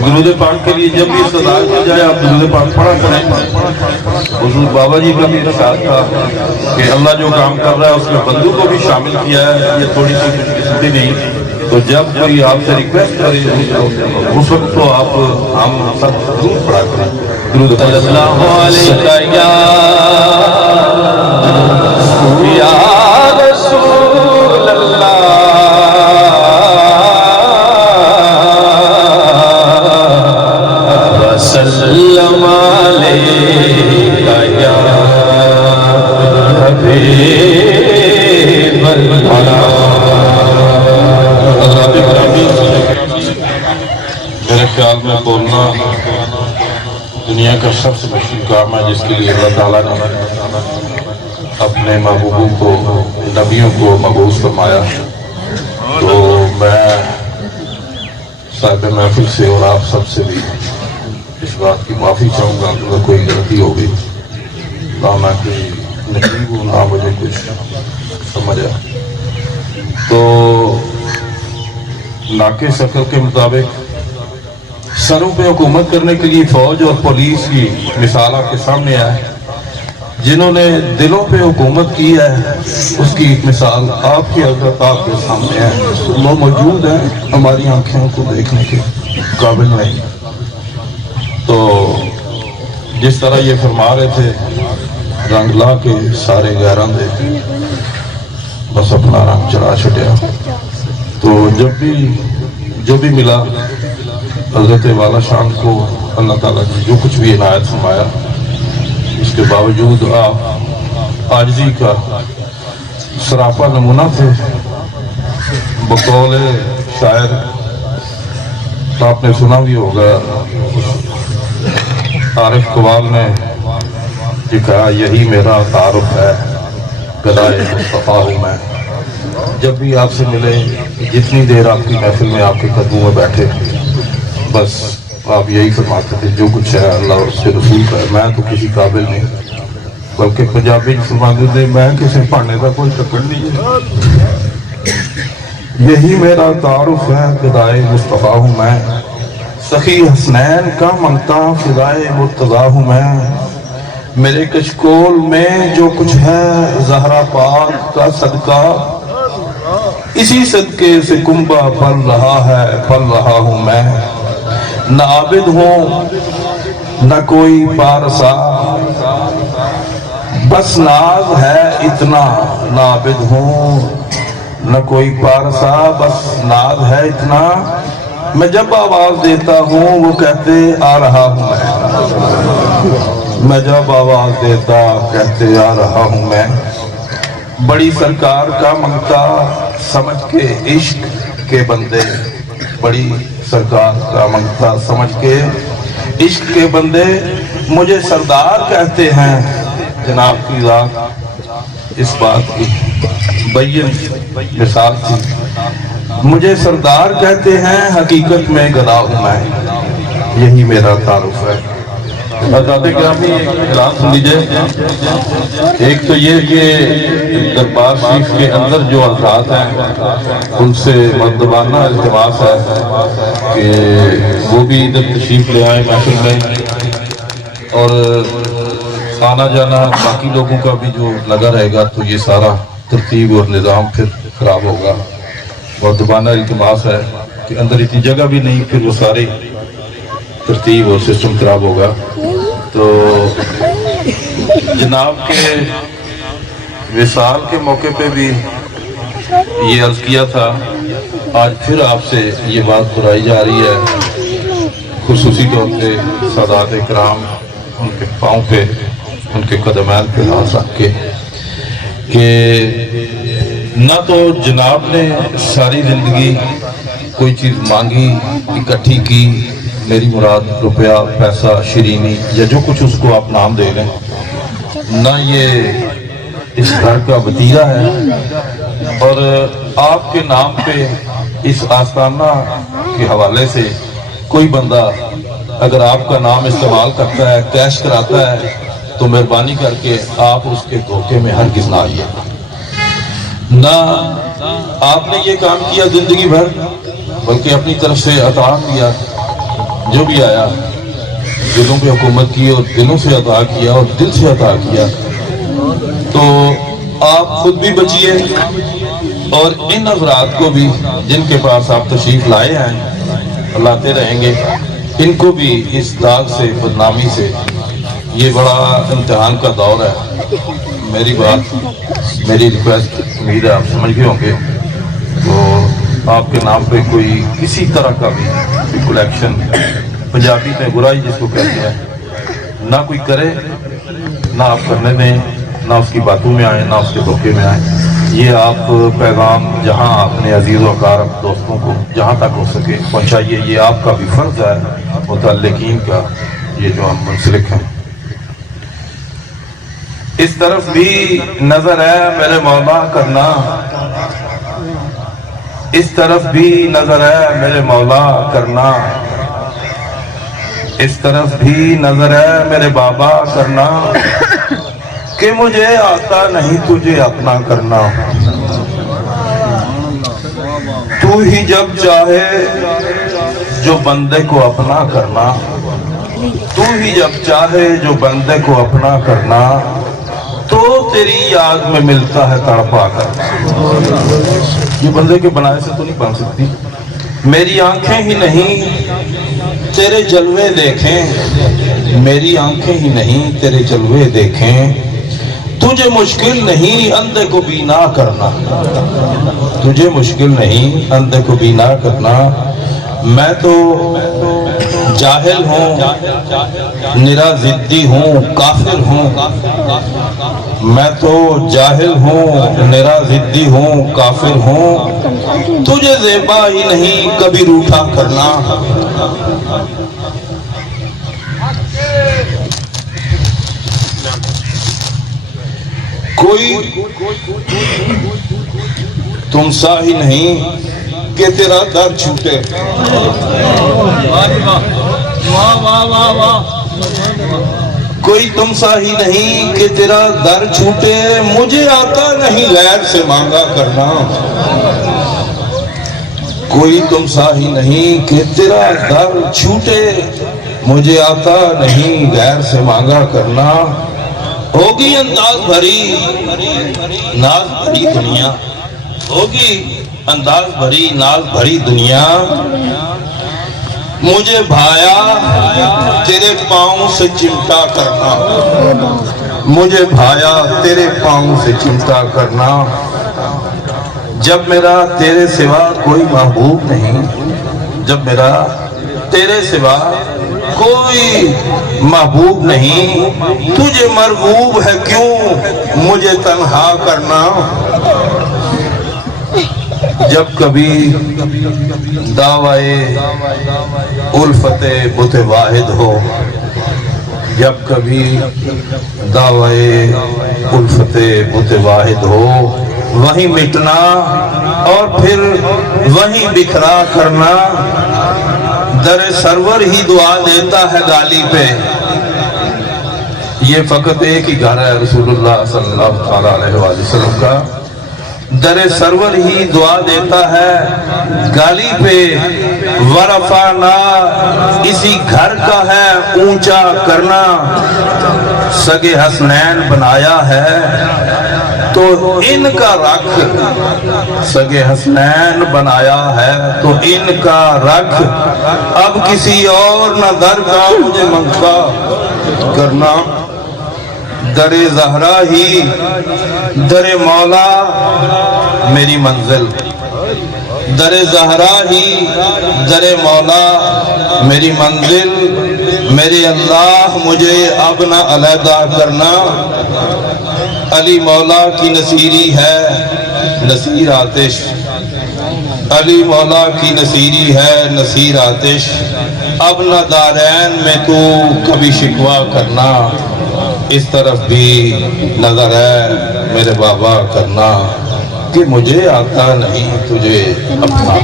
درود پاک کے لیے جب بھی استدعا کی جائے آپ درود پاک پڑھا کریں. حضور بابا جی کا بھی ارشاد تھا کہ اللہ جو کام کر رہا ہے اس میں بندوں کو بھی شامل کیا ہے. یہ تھوڑی سی کچھ قسمتی نہیں. تو جب کوئی آپ سے ریکویسٹ کرے اس وقت تو آپ ہم سب درود پڑھا کریں. درود صلی اللہ علیہ یا رسول اللہ وسلم علیہ یا حبیب اللہ. میرے خیال میں بولنا دنیا کا سب سے مشکل کام ہے جس کے لیے اللہ تعالیٰ نے اپنے محبوبوں کو نبیوں کو مبعوث فرمایا. تو میں صاحب محفل سے اور آپ سب سے بھی اس بات کی معافی چاہوں گا کہ اگر کوئی غلطی ہو گئی نہ میں کوئی نقیب ہوں نہ مجھے کچھ سمجھا. تو ناقص شکل کے مطابق سروں پہ حکومت کرنے کے لیے فوج اور پولیس کی مثال آپ کے سامنے آئے. جنہوں نے دلوں پہ حکومت کی ہے اس کی ایک مثال آپ کی حضرت آپ کے سامنے ہے. وہ موجود ہیں ہماری آنکھوں کو دیکھنے کے قابل نہیں. تو جس طرح یہ فرما رہے تھے رنگ لا کے سارے غیراں دے بس اپنا رنگ چڑھا چھٹیا. تو جو بھی ملا حضرت والا شان کو اللہ تعالیٰ نے جو کچھ بھی عنایت فرمایا اس کے باوجود آپ عاجزی کا سراپا نمونہ تھے. بقول شاعر آپ نے سنا بھی ہوگا عارف قوال نے کہا یہی میرا تعارف ہے گدائے مصطفیٰ ہوں میں. جب بھی آپ سے ملے جتنی دیر آپ کی محفل میں آپ کے قدموں میں بیٹھے بس آپ یہی فرماتے تھے جو کچھ ہے اللہ اور اس کے رسول کا ہے. میں تو کسی قابل نہیں بلکہ پنجابی فرماتے تھے میں کسی پڑھنے کا کوئی چکر نہیں ہے. یہی میرا تعارف ہے گدائے مصطفیٰ ہوں میں. سخی حسنین کا منگتا فدائے مرتضیٰ ہوں میں. میرے کشکول میں جو کچھ ہے زہرا پاک کا صدقہ اسی صدقے سے کنبہ پل رہا ہوں میں. نہ عابد ہوں نہ کوئی پارسا بس ناز ہے اتنا. نہ عابد ہوں نہ کوئی پارسا بس ناز ہے اتنا. میں جب آواز دیتا ہوں وہ کہتے آ رہا ہوں میں جب آواز دیتا کہتے آ رہا ہوں میں. بڑی سرکار کا منگتا سمجھ کے عشق کے بندے. بڑی سرکار کا منگتا سمجھ کے عشق کے بندے. مجھے سردار کہتے ہیں جناب کی ذات اس بات کی بین مثال تھی. مجھے سردار کہتے ہیں حقیقت میں گدا ہوں میں. یہی میرا تعارف ہے. حضرات گرامی اعلان سن لیجئے. ایک تو یہ کہ دربار شریف کے اندر جو حضرات ہیں ان سے مؤدبانہ التماس ہے کہ وہ بھی ادھر تشریف لے آئیں محفل میں. اور آنا جانا باقی لوگوں کا بھی جو لگا رہے گا تو یہ سارا ترتیب اور نظام پھر خراب ہوگا. مؤدبانہ التماس ہے کہ اندر اتنی جگہ بھی نہیں پھر وہ ساری ترتیب اور سسٹم خراب ہوگا. تو جناب کے وصال کے موقع پہ بھی یہ عرض کیا تھا. آج پھر آپ سے یہ بات دہرائی جا رہی ہے خصوصی طور پہ سادات کرام ان کے پاؤں پہ ان کے قدمین پہ ہاتھ رکھ کے کہ نہ تو جناب نے ساری زندگی کوئی چیز مانگی اکٹھی کی میری مراد روپیہ پیسہ شیرینی یا جو کچھ اس کو آپ نام دے لیں. نہ یہ اس گھر کا وتیرہ ہے اور آپ کے نام پہ اس آستانہ کے حوالے سے کوئی بندہ اگر آپ کا نام استعمال کرتا ہے کیش کراتا ہے تو مہربانی کر کے آپ اس کے دھوکے میں ہرگز نہ آئیے. نہ آپ نے یہ کام کیا زندگی بھر بلکہ اپنی طرف سے عطا کیا. جو بھی آیا دلوں پہ حکومت کی اور دلوں سے عطا کیا اور دل سے عطا کیا، تو آپ خود بھی بچیے اور ان افراد کو بھی جن کے پاس آپ تشریف لائے ہیں لاتے رہیں گے، ان کو بھی اس داغ سے، بدنامی سے، یہ بڑا امتحان کا دور ہے۔ میری بات، میری ریکویسٹ، امید ہے آپ سمجھ گئے ہوں گے، تو آپ کے نام پہ کوئی کسی طرح کا بھی کلیکشن، پنجابی میں برائی جس کو کہتے ہیں، نہ کوئی کرے، نہ آپ کرنے دیں، نہ اس کی باتوں میں آئیں، نہ اس کے دھوکے میں آئیں۔ یہ آپ پیغام جہاں اپنے عزیز و اقارب دوستوں کو جہاں تک ہو سکے پہنچائیے، یہ آپ کا بھی فرض ہے، متعلقین کا، یہ جو ہم منسلک ہیں۔ اس طرف بھی نظر ہے میرے مولا کرنا، اس طرف بھی نظر ہے میرے مولا کرنا، اس طرف بھی نظر ہے میرے بابا کرنا، کہ مجھے آتا نہیں تجھے اپنا کرنا۔ تو ہی جب چاہے جو بندے کو اپنا کرنا، تو ہی جب چاہے جو بندے کو اپنا کرنا، تو تیری یاد میں ملتا ہے تڑپا کرنا۔ یہ بندے کے بنائے سے تو نہیں بن سکتی۔ میری آنکھیں ہی نہیں تیرے جلوے دیکھیں، میری آنکھیں ہی نہیں تیرے جلوے دیکھیں، تجھے مشکل نہیں اندھے کو بینا کرنا، تجھے مشکل نہیں اندھے کو بینا کرنا۔ میں تو جاہل ہوں، نرا ضدی ہوں، کافر ہوں، میں تو جاہل ہوں، نرا ضدی ہوں، کافر ہوں، تجھے زیبا ہی نہیں کبھی روٹھا کرنا۔ کوئی تم سا ہی نہیں کہ تیرا در چھوٹے، کوئی تم سا ہی نہیں کہ تیرا در چھوٹے، مجھے آتا نہیں غیر سے مانگا کرنا۔ کوئی تم سا ہی نہیں کہ تیرا در چھوٹے، مجھے آتا نہیں غیر سے مانگا کرنا۔ ہوگی انداز بھری ناز بھری دنیا، ہوگی انداز بھری ناز بھری دنیا، مجھے بھایا تیرے پاؤں سے چمٹا کرنا، مجھے بھایا تیرے پاؤں سے چمٹا کرنا۔ جب میرا تیرے سوا کوئی محبوب نہیں، جب میرا تیرے سوا کوئی محبوب نہیں، تجھے مرغوب ہے کیوں مجھے تنہا کرنا۔ جب کبھی دعوائے الفت بت واحد ہو، جب کبھی دعوائے الفت بت واحد ہو، وہیں مٹنا اور پھر وہیں بکھرا کرنا۔ در سرور ہی دعا دیتا ہے گالی پہ، یہ فقط ایک ہی گھر ہے رسول اللہ صلی اللہ علیہ وآلہ وسلم کا، در سرور ہی دعا دیتا ہے گالی پہ، ورفعنا اسی گھر کا ہے اونچا کرنا۔ سگے حسنین بنایا ہے تو ان کا رکھ، سگے حسنین بنایا ہے تو ان کا رکھ، اب کسی اور نہ در کا مجھے منگتا کرنا۔ در زہرا ہی در مولا میری منزل، در زہرا ہی در مولا میری منزل، میرے اللہ مجھے اب نہ علیحدہ کرنا۔ علی مولا کی نصیری ہے نصیر آتش، علی مولا کی نصیری ہے نصیر آتش، اب نہ دارین میں تو کبھی شکوہ کرنا۔ اس طرف بھی نظر ہے میرے بابا کرنا، کہ مجھے آتا نہیں تجھے اپنا